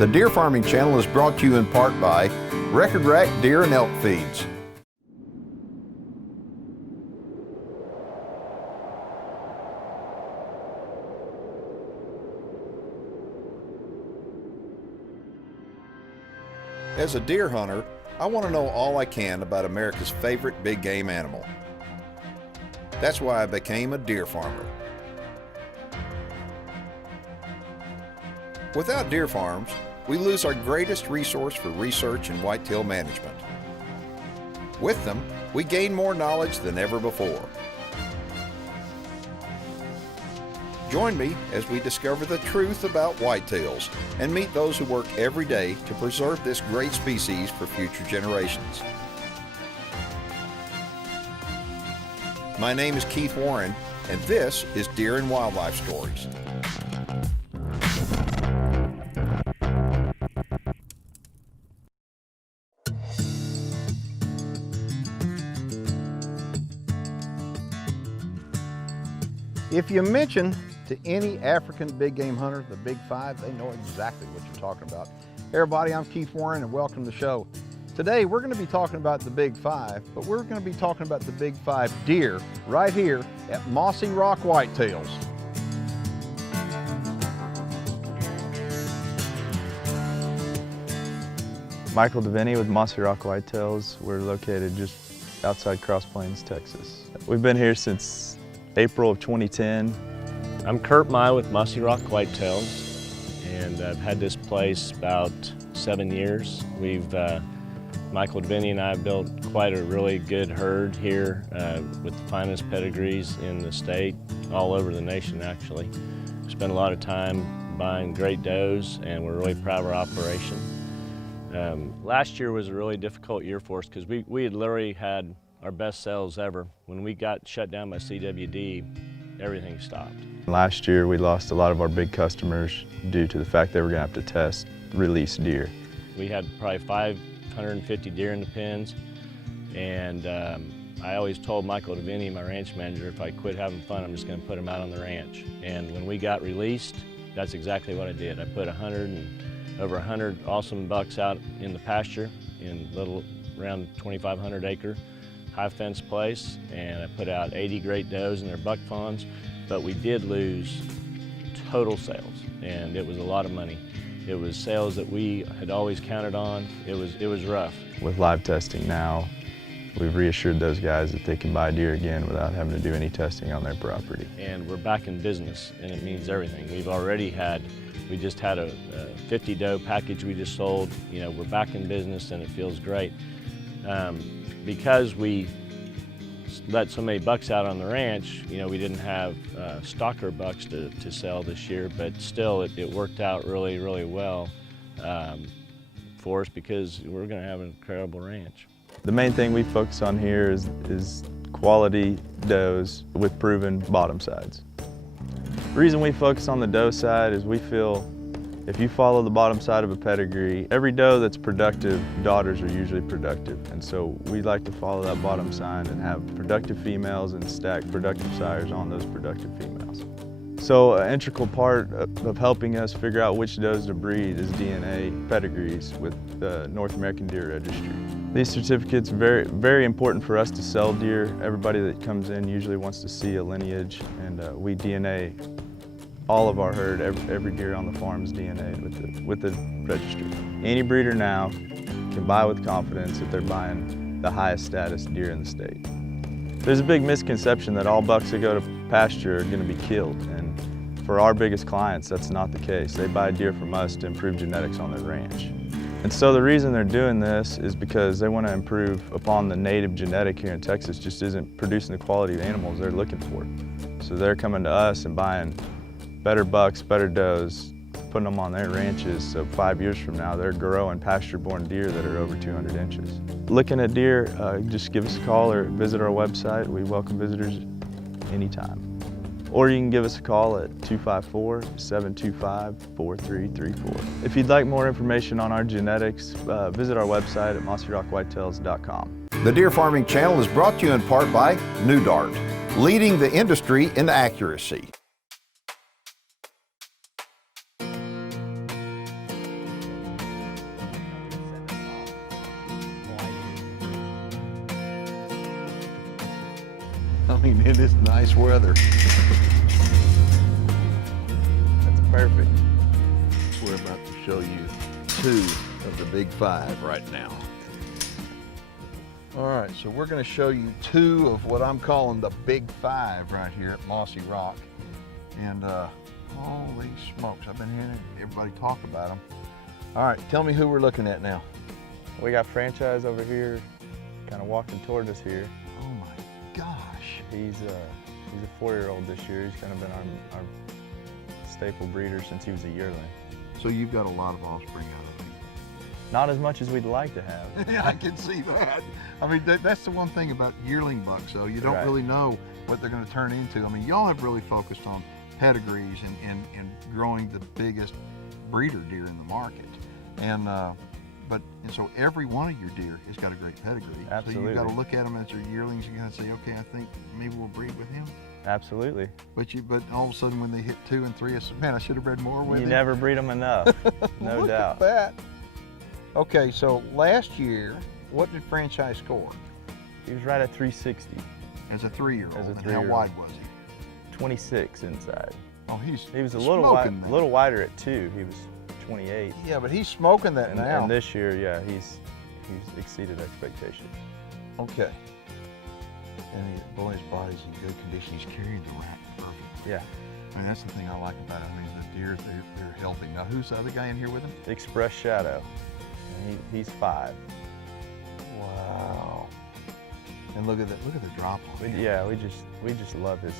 The Deer Farming Channel is brought to you in part by Record Rack Deer and Elk Feeds. As a deer hunter, I want to know all I can about America's favorite big game animal. That's why I became a deer farmer. Without deer farms, we lose our greatest resource for research and whitetail management. With them, we gain more knowledge than ever before. Join me as we discover the truth about whitetails and meet those who work every day to preserve this great species for future generations. My name is Keith Warren, and this is Deer and Wildlife Stories. If you mention to any African big game hunter the Big Five, they know exactly what you're talking about. Hey everybody, I'm Keith Warren and welcome to the show. Today we're going to be talking about the Big Five, but we're going to be talking about the Big Five deer right here at Mossy Rock Whitetails. Michael DEVENY with Mossy Rock Whitetails. We're located just outside Cross Plains, Texas. We've been here since April of 2010. I'm Kurt Mai with Mossy Rock Whitetails, and I've had this place about 7 years. Michael DEVENY and I have built quite a really good herd here with the finest pedigrees in the state, all over the nation actually. We spent a lot of time buying great does, and we're really proud of our operation. Last year was a really difficult year for us because we had literally had our best sales ever. When we got shut down by CWD, everything stopped. Last year we lost a lot of our big customers due to the fact they were going to have to test released deer. We had probably 550 deer in the pens, and I always told Michael DEVENY, my ranch manager, if I quit having fun, I'm just going to put them out on the ranch. And when we got released, that's exactly what I did. I put over 100 awesome bucks out in the pasture in around 2,500 acre high fence place, and I put out 80 great does and their buck fawns, but we did lose total sales, and it was a lot of money. It was sales that we had always counted on. It was rough. With live testing now, we've reassured those guys that they can buy deer again without having to do any testing on their property. And we're back in business, and it means everything. We just had a 50 doe package we just sold. You know, we're back in business and it feels great. Because we let so many bucks out on the ranch, you know, we didn't have stalker bucks to sell this year, but still it worked out really, really well for us because we're going to have an incredible ranch. The main thing we focus on here is quality does with proven bottom sides. The reason we focus on the doe side is we feel if you follow the bottom side of a pedigree, every doe that's productive, daughters are usually productive. And so we like to follow that bottom side and have productive females and stack productive sires on those productive females. So an integral part of helping us figure out which does to breed is DNA pedigrees with the North American Deer Registry. These certificates are very, very important for us to sell deer. Everybody that comes in usually wants to see a lineage, and we DNA all of our herd, every deer on the farm is DNA with the registry. Any breeder now can buy with confidence that they're buying the highest status deer in the state. There's a big misconception that all bucks that go to pasture are going to be killed, and for our biggest clients that's not the case. They buy deer from us to improve genetics on their ranch. And so the reason they're doing this is because they want to improve upon the native genetic here in Texas just isn't producing the quality of animals they're looking for. So they're coming to us and buying better bucks, better does, putting them on their ranches, so 5 years from now they're growing pasture-born deer that are over 200 inches. Looking at deer, just give us a call or visit our website. We welcome visitors anytime. Or you can give us a call at 254-725-4334. If you'd like more information on our genetics, visit our website at mossyrockwhitetails.com. The Deer Farming Channel is brought to you in part by New Dart, leading the industry in accuracy. mean, it is nice weather. That's perfect. We're about to show you 2 of the big 5 right now. All right, so we're going to show you 2 of what I'm calling the big 5 right here at Mossy Rock. And holy smokes, I've been hearing everybody talk about them. All right, tell me who we're looking at now. We got Franchise over here, kind of walking toward us here. Oh my gosh. He's a 4-year-old this year. He's kind of been our staple breeder since he was a yearling. So you've got a lot of offspring out of him. Not as much as we'd like to have. Yeah, I can see that. I mean, that's the one thing about yearling bucks, though. You don't really know what they're going to turn into. I mean, y'all have really focused on pedigrees and growing the biggest breeder deer in the market. And so every one of your deer has got a great pedigree. Absolutely. So you've got to look at them as your yearlings. You got to say, okay, I think maybe we'll breed with him. Absolutely. But all of a sudden when they hit 2 and 3, I said, man, I should have bred more with him. You never breed them enough, no Look doubt. At that. Okay, so last year, what did Franchise score? He was right at 360. As a 3-year-old. As a And 3-year-old. how wide was he? 26 inside. Oh, He was a smoking that. little wider at 2. He was 28. Yeah, but he's smoking that now. And this year, yeah, he's exceeded expectations. Okay. And boy, his body's in good condition. He's carrying the rack perfect. Yeah. I mean, that's the thing I like about it. I mean, the deer, they're healthy. Now, who's the other guy in here with him? Express Shadow. And he's 5. Wow. And look at the drop off. We just love his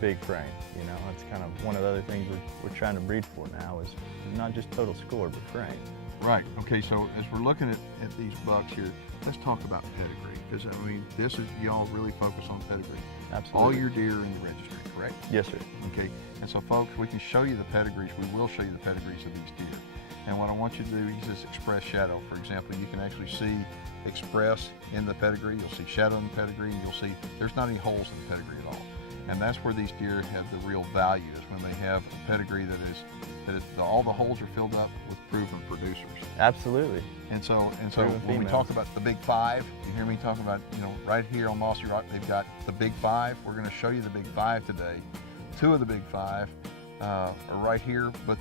big frame. You know, it's kind of one of the other things we're trying to breed for now is not just total score, but frame. Right. Okay. So as we're looking at these bucks here, let's talk about pedigree, because I mean, this is y'all really focus on pedigree. Absolutely. All your deer are in the registry, correct? Yes, sir. Okay. And so, folks, we can show you the pedigrees. We will show you the pedigrees of these deer. And what I want you to do is this Express Shadow. For example, you can actually see Express in the pedigree. You'll see Shadow in the pedigree. And you'll see there's not any holes in the pedigree at all. And that's where these deer have the real value, is when they have a pedigree all the holes are filled up with proven producers. Absolutely. And so Proven when we females. talk about the big 5, you hear me talking about, right here on Mossy Rock, they've got the big 5. We're going to show you the big 5 today. 2 of the big 5 are right here, but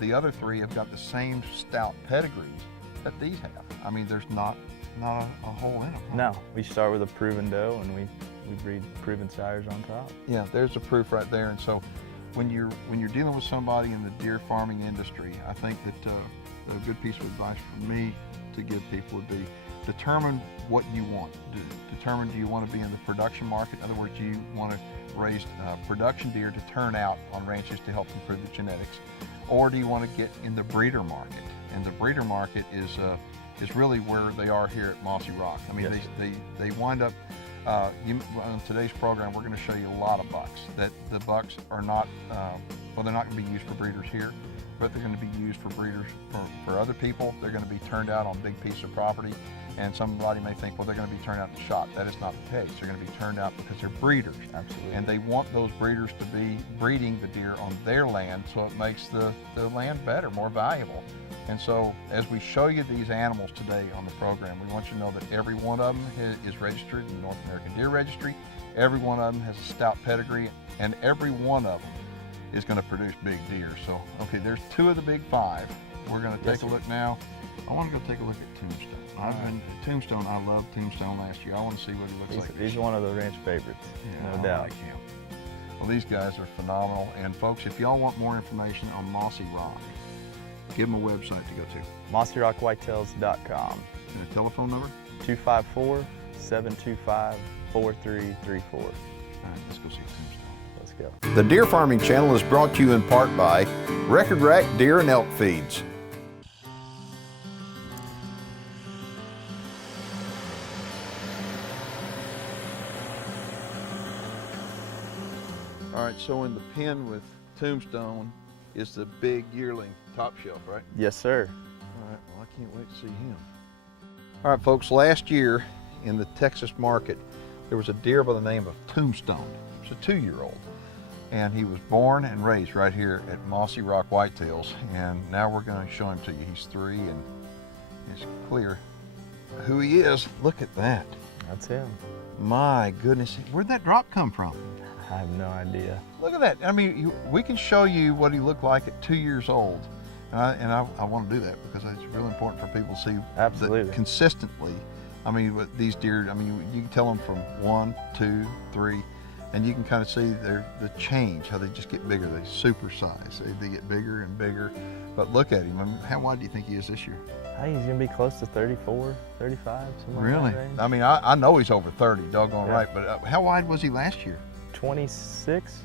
the other 3 have got the same stout pedigrees that these have. I mean, there's not a hole in them. No, we start with a proven doe and we breed proven sires on top. Yeah, there's the proof right there. And so when you're dealing with somebody in the deer farming industry, I think that a good piece of advice from me to give people would be determine what you want. Determine, do you want to be in the production market? In other words, do you want to raise production deer to turn out on ranches to help improve the genetics? Or do you want to get in the breeder market? And the breeder market is really where they are here at Mossy Rock. I mean, Yes, they wind up, on today's program, we're going to show you a lot of bucks. That the bucks are not, they're not going to be used for breeders here, but they're going to be used for breeders for other people. They're going to be turned out on big pieces of property. And somebody may think, well, they're going to be turned out and shot. That is not the case. They're going to be turned out because they're breeders. Absolutely. And they want those breeders to be breeding the deer on their land, so it makes the land better, more valuable. And so as we show you these animals today on the program, we want you to know that every one of them is registered in the North American Deer Registry. Every one of them has a stout pedigree, and every one of them is going to produce big deer. So, okay, there's 2 of the big 5. We're going to take a look now. I want to go take a look at Tombstone. I've been Tombstone. I loved Tombstone last year. I want to see what he looks like. He's one of the ranch favorites, Yeah, no doubt. I like him. Well, these guys are phenomenal. And folks, if y'all want more information on Mossy Rock, give them a website to go to. MossyRockWhitetails.com. And a telephone number? 254-725-4334. All right, let's go see Tombstone. Let's go. The Deer Farming Channel is brought to you in part by Record Rack Deer and Elk Feeds. All right, so in the pen with Tombstone is the big yearling top shelf, right? Yes, sir. All right, well, I can't wait to see him. All right, folks, last year in the Texas market, there was a deer by the name of Tombstone. It's a 2-year-old. And he was born and raised right here at Mossy Rock Whitetails. And now we're going to show him to you. He's 3 and it's clear who he is. Look at that. That's him. My goodness, where'd that drop come from? I have no idea. Look at that. I mean, we can show you what he looked like at 2 years old. And I want to do that because it's really important for people to see Absolutely. that consistently. I mean, with these deer, I mean, you can tell them from 1, 2, 3, and you can kind of see the change, how they just get bigger. They supersize. They get bigger and bigger. But look at him. I mean, how wide do you think he is this year? I think he's going to be close to 34, 35, somewhere in Really? that range. I mean, I know he's over 30, doggone Yeah. right. But how wide was he last year? 26.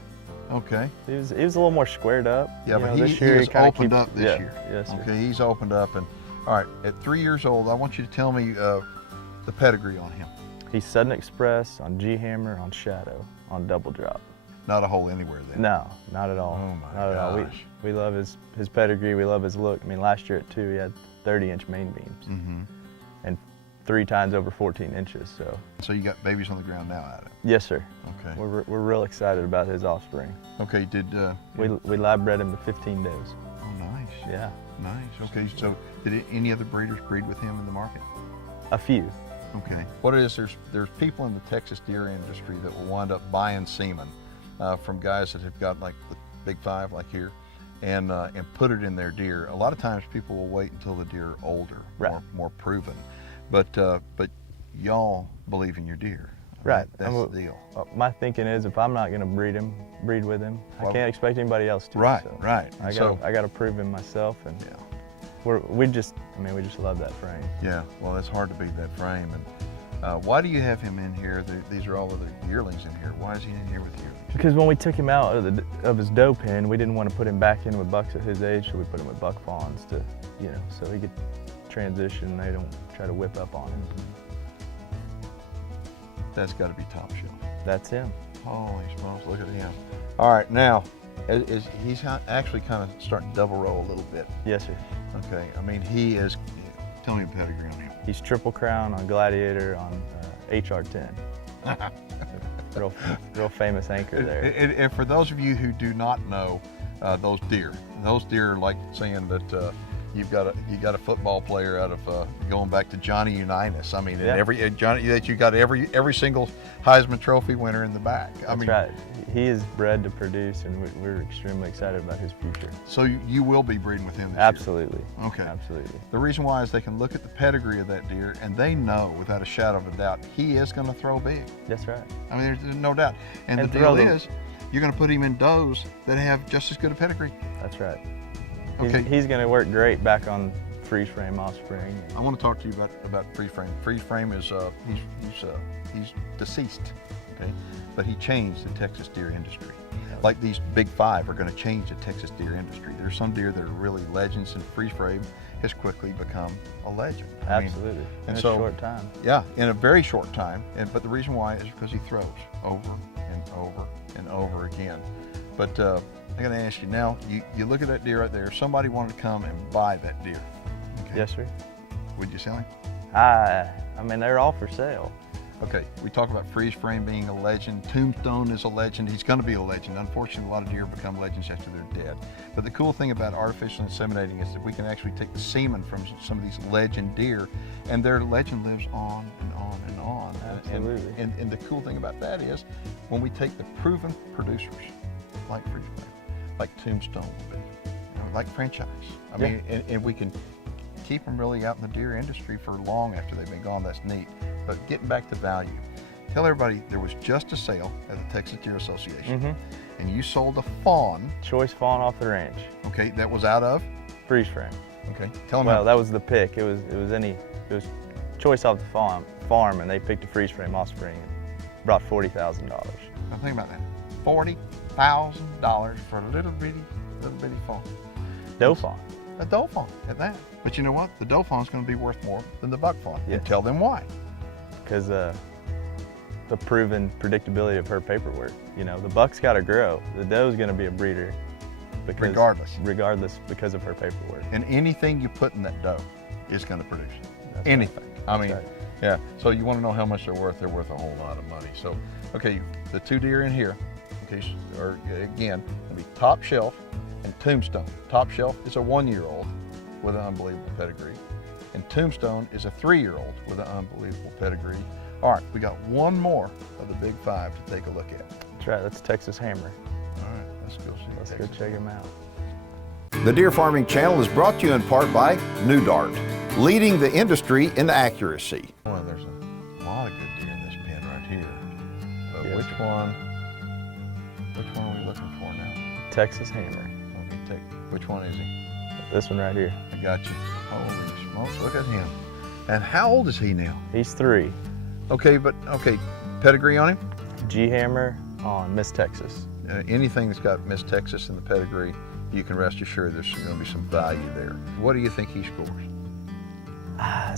Okay. He was a little more squared up. Yeah, You but know, he this year has kinda opened up this yeah. year. Yes, sir. Okay, he's opened up. And all right, at 3 years old, I want you to tell me the pedigree on him. He's Sudden Express on G-Hammer, on Shadow, on Double Drop. Not a hole anywhere then. No, not at all. Oh my not at all. gosh. We love his pedigree. We love his look. I mean, last year at 2, he had 30-inch main beams Mm-hmm. and 3 times over 14 inches. So you got babies on the ground now out of it. Yes, sir. Okay. We're real excited about his offspring. Okay, did We lab bred him to 15 does. oh nice. Yeah, Nice. Okay, so did any other breeders breed with him in the market? a few. Okay. What it is, there's people in the Texas deer industry that will wind up buying semen from guys that have got like the big 5 like here and put it in their deer. A lot of times people will wait until the deer are older, Right. more proven. But y'all believe in your deer. Right. That's the deal. My thinking is, if I'm not going to breed with him, Well, I can't expect anybody else to. Right, so right. I So- got to prove him myself, and Yeah. we just love that frame. Yeah, well, it's hard to beat that frame. And why do you have him in here? These are all of the yearlings in here. Why is he in here with yearlings? Because when we took him out of his doe pen, we didn't want to put him back in with bucks at his age, so we put him with buck fawns to, so he could transition and they don't try to whip up on him. That's got to be top shelf. That's him. Holy smokes, look at him. All right, now, he's actually kind of starting to double roll a little bit. Yes, sir. Okay, I mean, he is, tell me the pedigree on him. He's Triple Crown on Gladiator on HR10. real famous anchor there. And for those of you who do not know those deer are like saying that you got a football player out of going back to Johnny Unitas. I mean, Yeah. that you got every single Heisman Trophy winner in the back. That's right. He is bred to produce, and we're extremely excited about his future. So you will be breeding with him this Absolutely. year? Okay. Absolutely. The reason why is they can look at the pedigree of that deer, and they know without a shadow of a doubt he is going to throw big. That's right. I mean, there's no doubt. And the throw deal them. is, you're going to put him in does that have just as good a pedigree. That's right. Okay. He's going to work great back on freeze frame offspring. I want to talk to you about freeze frame. Freeze frame is he's deceased, okay, but he changed the Texas deer industry. Like these big 5 are going to change the Texas deer industry. There's some deer that are really legends, and freeze frame has quickly become a legend. I mean, Absolutely. and in so- a short time. yeah, in a very short time. But the reason why is because he throws over and over and over again. But I got to ask you now. You look at that deer right there. If somebody wanted to come and buy that deer, okay, Yes, sir. would you sell him? I mean, they're all for sale. Okay, we talk about freeze frame being a legend. Tombstone is a legend. He's going to be a legend. Unfortunately, a lot of deer become legends after they're dead. But the cool thing about artificial inseminating is that we can actually take the semen from some of these legend deer, and their legend lives on and on and on. Absolutely. And the cool thing about that is when we take the proven producers, like freeze frame, like Tombstone will be, like franchise. I mean, and we can keep them really out in the deer industry for long after they've been gone. That's neat. But getting back to value, tell everybody there was just a sale at the Texas Deer Association, and you sold a fawn. Choice fawn off the ranch. Okay, that was out of. Freeze frame. Okay, tell them. Well, that was the pick. It was choice off the farm, and they picked a freeze frame offspring and brought $40,000. Now think about that. $40,000 for a little bitty fawn. Doe fawn. A doe fawn at that. But you know what? The doe fawn's going to be worth more than the buck fawn. Yeah. And tell them why. Because the proven predictability of her paperwork. The buck's got to grow. The doe's going to be a breeder. Regardless because of her paperwork. And anything you put in that doe is going to produce. That's Anything. Right. I mean, right. yeah. So you want to know how much they're worth? They're worth a whole lot of money. So, okay, the 2 deer in here, okay, are again going to be Top Shelf and Tombstone. Top Shelf is a 1-year-old with an unbelievable pedigree, and Tombstone is a 3-year-old with an unbelievable pedigree. All right, we got one more of the big five to take a look at. That's right, that's Texas Hammer. All right, let's go see. Let's go check him out. The Deer Farming Channel is brought to you in part by New Dart, leading the industry in accuracy. Well, there's a lot of good deer in this pen right here. But Yes, which one are we looking for now? Texas Hammer. Okay, which one is he? This one right here. I got you. Holy smokes, look at him. And how old is he now? He's 3. Okay, pedigree on him? G Hammer on Miss Texas. Anything that's got Miss Texas in the pedigree, you can rest assured there's going to be some value there. What do you think he scores?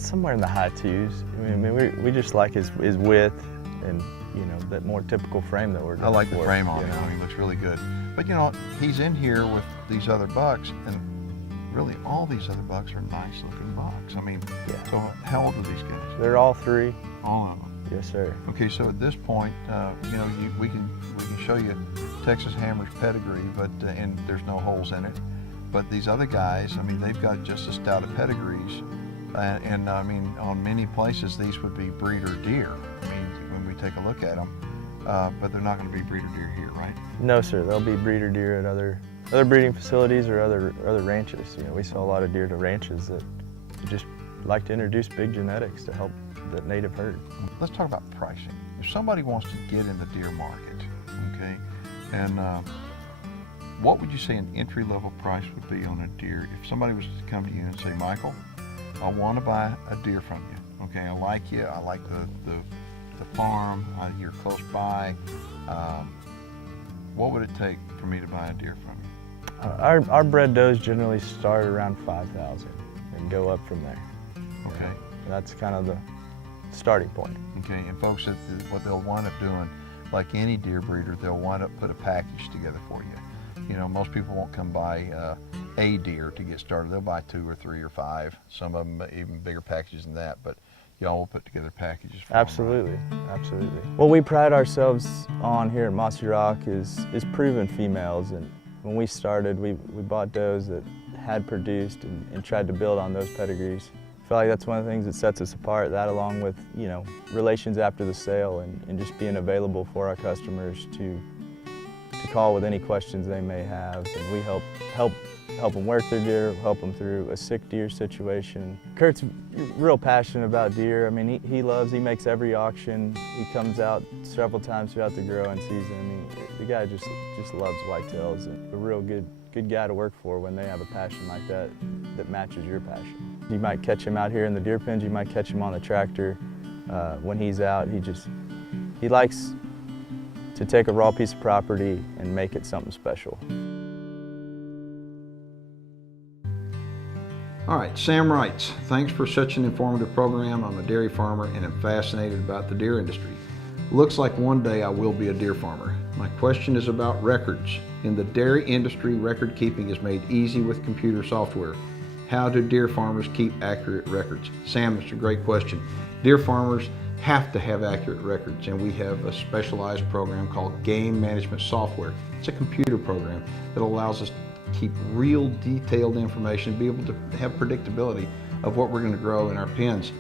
Somewhere in the high 2s. I mean, we just like his width and, you know, that more typical frame that we're going I like for, the frame on you him. know. He looks really good. But you know, he's in here with these other bucks, and really all these other bucks are nice looking bucks. I mean, Yeah. so how old are these guys? They're all 3. All of them. Yes, sir. Okay, so at this point, you know, we can show you Texas Hammer's pedigree, but and there's no holes in it. But these other guys, I mean, they've got just as stout of pedigrees, and I mean, on many places these would be breeder deer. I mean, when we take a look at them, but they're not going to be breeder deer here, right? No, sir. They'll be breeder deer at other breeding facilities or other ranches. You know, we sell a lot of deer to ranches that just like to introduce big genetics to help the native herd. Let's talk about pricing. If somebody wants to get in the deer market, okay, and what would you say an entry-level price would be on a deer? If somebody was to come to you and say, Michael, I want to buy a deer from you. Okay, I like you. I like the farm. You're close by. What would it take for me to buy a deer from you? Our bred does generally start around 5,000 and go up from there. Okay. That's kind of the starting point. Okay, and folks, what they'll wind up doing, like any deer breeder, they'll wind up put a package together for you. You know, most people won't come buy a deer to get started. They'll buy 2 or 3 or 5. Some of them even bigger packages than that, but y'all will put together packages for Absolutely, them, right? absolutely. What we pride ourselves on here at Mossy Rock is proven females. And when we started, we bought does that had produced and tried to build on those pedigrees. I feel like that's one of the things that sets us apart, that along with, you know, relations after the sale and just being available for our customers to call with any questions they may have. And we help them work their deer, help them through a sick deer situation. Kurt's real passionate about deer. I mean, he makes every auction. He comes out several times throughout the growing season. I mean, the guy just loves whitetails, and a real good guy to work for when they have a passion like that matches your passion. You might catch him out here in the deer pens, you might catch him on the tractor. When he's out, he likes to take a raw piece of property and make it something special. All right, Sam writes, thanks for such an informative program. I'm a dairy farmer and am fascinated about the deer industry. Looks like one day I will be a deer farmer. My question is about records. In the dairy industry, record keeping is made easy with computer software. How do deer farmers keep accurate records? Sam, it's a great question. Deer farmers have to have accurate records, and we have a specialized program called Game Management Software. It's a computer program that allows us to keep real detailed information, be able to have predictability of what we're going to grow in our pens.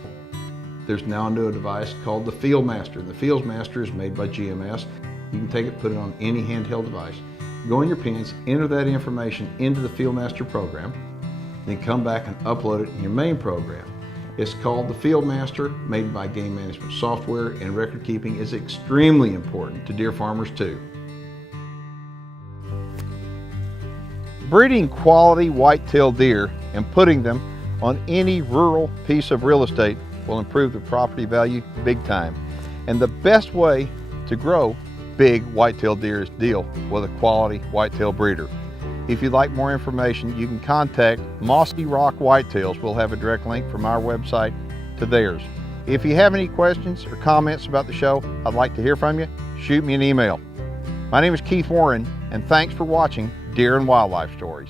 There's now a new device called the Fieldmaster. The Fieldmaster is made by GMS. You can take it, put it on any handheld device. Go in your pens, enter that information into the Fieldmaster program, then come back and upload it in your main program. It's called the Fieldmaster, made by Game Management Software, and record keeping is extremely important to deer farmers too. Breeding quality whitetail deer and putting them on any rural piece of real estate will improve the property value big time. And the best way to grow big whitetail deer is deal with a quality whitetail breeder. If you'd like more information, you can contact Mossy Rock Whitetails. We'll have a direct link from our website to theirs. If you have any questions or comments about the show, I'd like to hear from you. Shoot me an email. My name is Keith Warren, and thanks for watching Deer and Wildlife Stories.